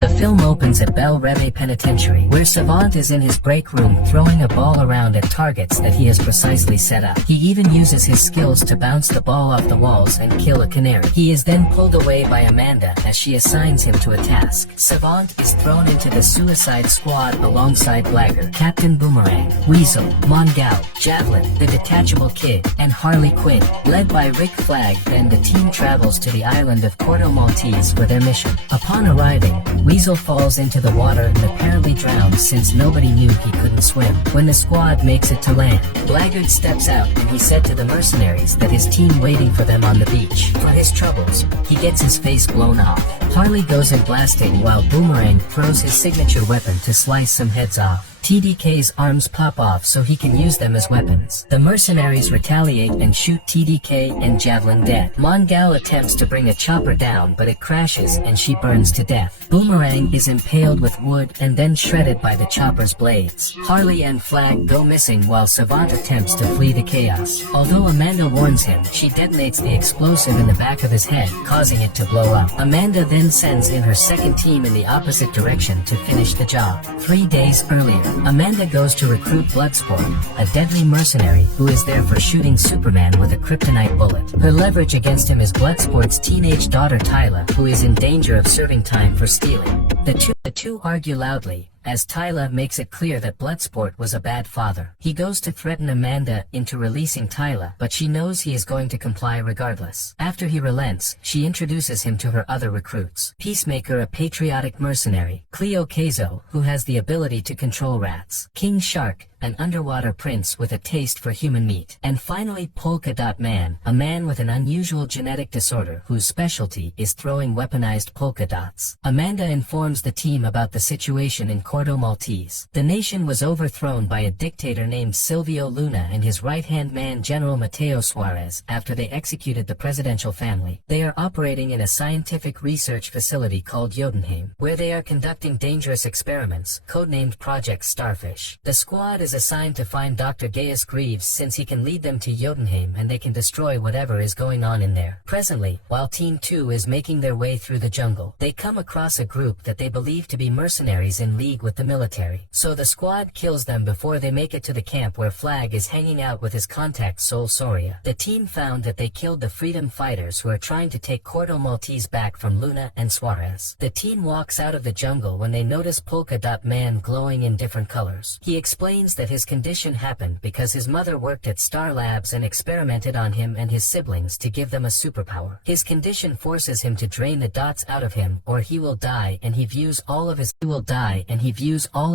The film opens at Belle Reve Penitentiary, where Savant is in his break room throwing a ball around at targets that he has precisely set up. He even uses his skills to bounce the ball off the walls and kill a canary. He is then pulled away by Amanda as she assigns him to a task. Savant is thrown into the Suicide Squad alongside Blagger, Captain Boomerang, Weasel, Mongao, Javelin, the Detachable Kid, and Harley Quinn. Led by Rick Flag, then the team travels to the island of Corto Maltese for their mission. Upon arriving, Weasel falls into the water and apparently drowns since nobody knew he couldn't swim. When the squad makes it to land, Blackguard steps out and he said to the mercenaries that his team waiting for them on the beach. For his troubles, he gets his face blown off. Harley goes in blasting while Boomerang throws his signature weapon to slice some heads off. TDK's arms pop off so he can use them as weapons. The mercenaries retaliate and shoot TDK and Javelin dead. Mongao attempts to bring a chopper down but it crashes and she burns to death. Boomerang is impaled with wood and then shredded by the chopper's blades. Harley and Flag go missing while Savant attempts to flee the chaos. Although Amanda warns him, she detonates the explosive in the back of his head, causing it to blow up. Amanda then sends in her second team in the opposite direction to finish the job. 3 days earlier, Amanda goes to recruit Bloodsport, a deadly mercenary who is there for shooting Superman with a kryptonite bullet. Her leverage against him is Bloodsport's teenage daughter Tyla, who is in danger of serving time for stealing. The two argue loudly, as Tyla makes it clear that Bloodsport was a bad father. He goes to threaten Amanda into releasing Tyla, but she knows he is going to comply regardless. After he relents, she introduces him to her other recruits. Peacemaker, a patriotic mercenary, Cleo Keizo, who has the ability to control rats, King Shark, an underwater prince with a taste for human meat, and finally Polka Dot Man, a man with an unusual genetic disorder whose specialty is throwing weaponized polka dots. Amanda informs the team about the situation in Corto Maltese. The nation was overthrown by a dictator named Silvio Luna and his right-hand man General Mateo Suarez after they executed the presidential family. They are operating in a scientific research facility called Jotunheim, where they are conducting dangerous experiments, codenamed Project Starfish. The squad is assigned to find Dr. Gaius Greaves since he can lead them to Jotunheim and they can destroy whatever is going on in there. Presently, while Team 2 is making their way through the jungle, they come across a group that they believe to be mercenaries in league with the military. So the squad kills them before they make it to the camp where Flag is hanging out with his contact Sol Soria. The team found that they killed the freedom fighters who are trying to take Corto Maltese back from Luna and Suarez. The team walks out of the jungle when they notice Polka Dot Man glowing in different colors. He explains that his condition happened because his mother worked at Star Labs and experimented on him and his siblings to give them a superpower. His condition forces him to drain the dots out of him or he will die, and he views all of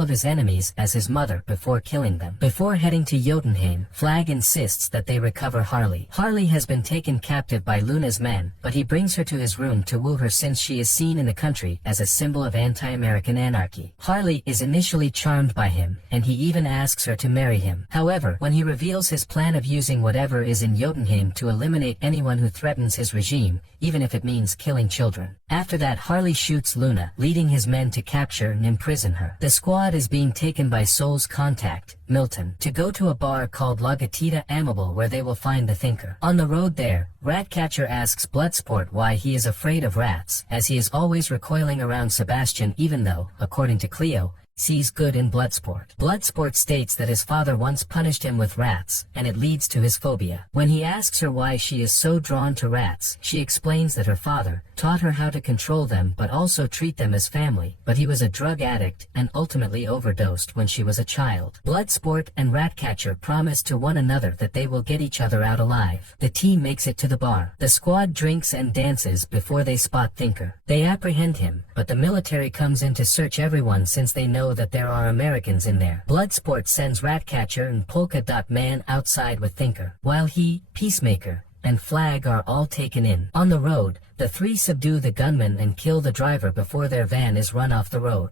his enemies as his mother before killing them. Before heading to Jotunheim, Flag insists that they recover Harley. Harley has been taken captive by Luna's men, but he brings her to his room to woo her since she is seen in the country as a symbol of anti-American anarchy. Harley is initially charmed by him, and he even asks her to marry him. However, when he reveals his plan of using whatever is in Jotunheim to eliminate anyone who threatens his regime, even if it means killing children. After that, Harley shoots Luna, leading his men to capture and imprison her. The squad is being taken by Sol's contact, Milton, to go to a bar called La Gatita Amable where they will find the Thinker. On the road there, Ratcatcher asks Bloodsport why he is afraid of rats, as he is always recoiling around Sebastian even though, according to Cleo, sees good in Bloodsport. Bloodsport states that his father once punished him with rats, and it leads to his phobia. When he asks her why she is so drawn to rats, she explains that her father taught her how to control them but also treat them as family, but he was a drug addict and ultimately overdosed when she was a child. Bloodsport and Ratcatcher promise to one another that they will get each other out alive. The team makes it to the bar. The squad drinks and dances before they spot Thinker. They apprehend him, but the military comes in to search everyone since they know that there are Americans in there. Bloodsport sends Ratcatcher and Polka Dot Man outside with Thinker, while he, Peacemaker, and Flag are all taken in. On the road, the three subdue the gunman and kill the driver before their van is run off the road.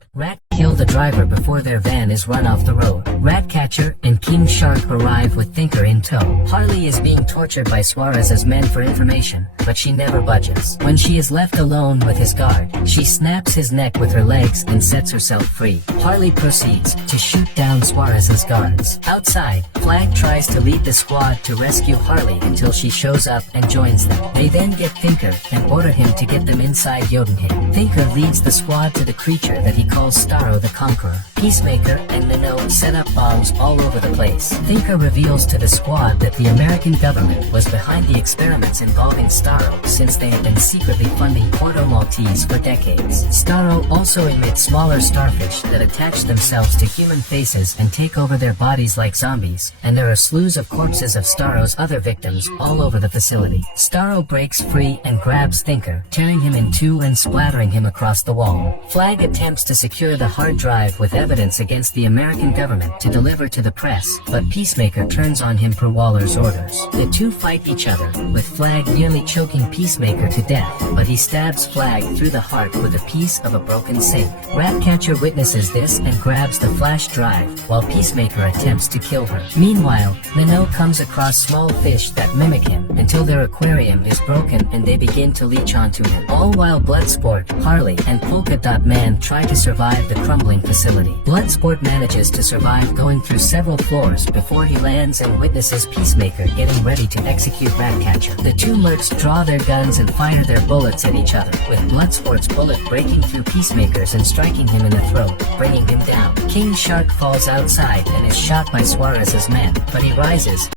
Ratcatcher and King Shark arrive with Thinker in tow. Harley is being tortured by Suarez's men for information, but she never budges. When she is left alone with his guard, she snaps his neck with her legs and sets herself free. Harley proceeds to shoot down Suarez's guards. Outside, Flag tries to lead the squad to rescue Harley until she shows up and joins them. They then get Thinker and order him to get them inside Jotunheim. Thinker leads the squad to the creature that he calls Starro the Conqueror. Peacemaker and Nano set up bombs all over the place. Thinker reveals to the squad that the American government was behind the experiments involving Starro since they had been secretly funding Corto Maltese for decades. Starro also emits smaller starfish that attach themselves to human faces and take over their bodies like zombies, and there are slews of corpses of Starro's other victims all over the facility. Starro breaks free and grabs Thinker, tearing him in two and splattering him across the wall. Flag attempts to secure the hard drive with evidence against the American government to deliver to the press, but Peacemaker turns on him per Waller's orders. The two fight each other, with Flag nearly choking Peacemaker to death, but he stabs Flag through the heart with a piece of a broken sink. Ratcatcher witnesses this and grabs the flash drive, while Peacemaker attempts to kill her. Meanwhile, Nano comes across small fish that mimic him until their aquarium is broken and they begin to leech onto him. All while Bloodsport, Harley, and Polka Dot Man try to survive the crumbling facility. Bloodsport manages to survive going through several floors before he lands and witnesses Peacemaker getting ready to execute Ratcatcher. The two mercs draw their guns and fire their bullets at each other, with Bloodsport's bullet breaking through Peacemaker's and striking him in the throat, bringing him down. King Shark falls outside and is shot by Suarez's men, but he rises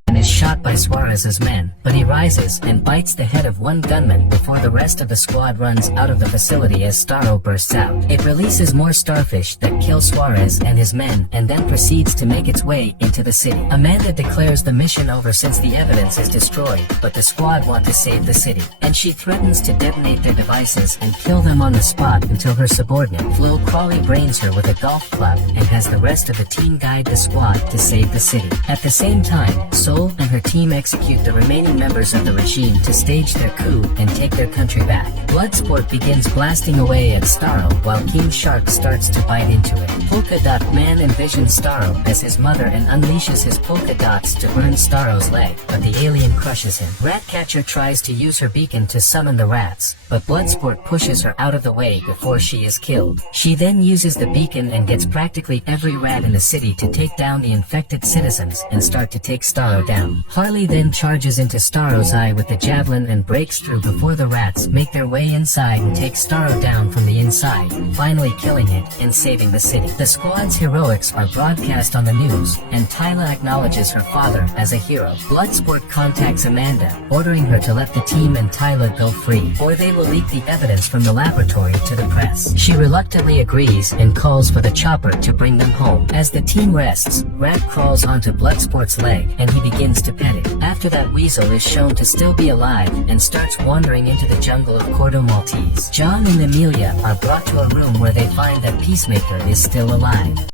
and bites the head of one gunman before the rest of the squad runs out of the facility as Starro bursts out. It releases more starfish that kill Suarez and his men and then proceeds to make its way into the city. Amanda declares the mission over since the evidence is destroyed, but the squad want to save the city, and she threatens to detonate their devices and kill them on the spot until her subordinate, Flo Crawley, brains her with a golf club and has the rest of the team guide the squad to save the city. At the same time, Soul and her team execute the remaining members of the regime to stage their coup and take their country back. Bloodsport begins blasting away at Starro while King Shark starts to bite into it. Polka Dot Man envisions Starro as his mother and unleashes his polka dots to burn Starro's leg, but the alien crushes him. Ratcatcher tries to use her beacon to summon the rats, but Bloodsport pushes her out of the way before she is killed. She then uses the beacon and gets practically every rat in the city to take down the infected citizens and start to take Starro down. Harley then charges into Starro's eye with the javelin and breaks through before the rats make their way inside and take Starro down from the inside, finally killing it and saving the city. The squad's heroics are broadcast on the news, and Tyla acknowledges her father as a hero. Bloodsport contacts Amanda, ordering her to let the team and Tyla go free, or they will leak the evidence from the laboratory to the press. She reluctantly agrees and calls for the chopper to bring them home. As the team rests, Rat crawls onto Bloodsport's leg and he begins to pet it. After that, Weasel is shown to still be alive and starts wandering into the jungle of Corto Maltese. John and Amelia are brought to a room where they find that Peacemaker is still alive.